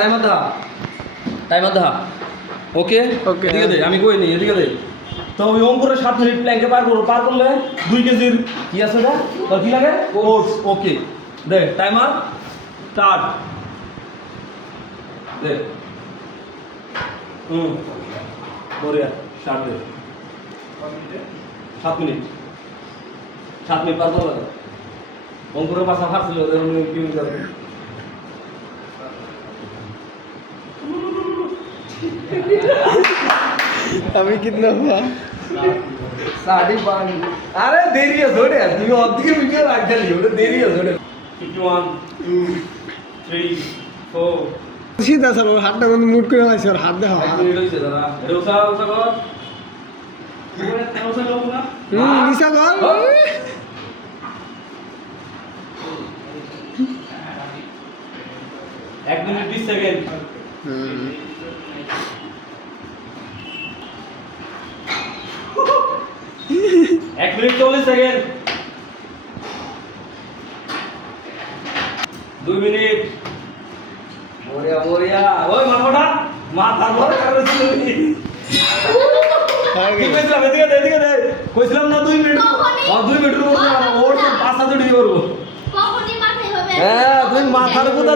Timer দা ওকে ওকে এদিকে দে আমি কই নি এদিকে দে তো ওই অঙ্কুরের 7 মিনিট প্ল্যাঙ্কে পার করলে 2 কেজির কি আছে না তোর কি লাগে ওটস ওকে দে টাইমার স্টার্ট দে বড়িয়া স্টার্ট দে 7 মিনিট পার করলে অঙ্কুরের পাশা ফাটছিল কি করে अभी कितना हुआ? 5.5 अरे देरी है थोड़े तुम अद्धी वीडियो लाग गई हो देरी है थोड़े 1 2 3 4 सीधा चलो हाथ में मुड़ के आइस और हाथ दे हां मिनिट হইছে দাদা এটা উঠা কর কি বলে উঠা করব না নিসা কর 1 মিনিট 20 সেকেন্ড एक मिनट 40 सेकेंड 2 मिनिट मोरिया मोरिया ओए माथाটা মাথা ধরে করেছিস তুমি কি কইছিলাম এদিকে দে কইছিলাম না 2 মিনিট 2 মিনিটের মধ্যে ওর পাঁচটা জড়ি করব কখনই মাথায় হবে হ্যাঁ তুমি মাথার কথা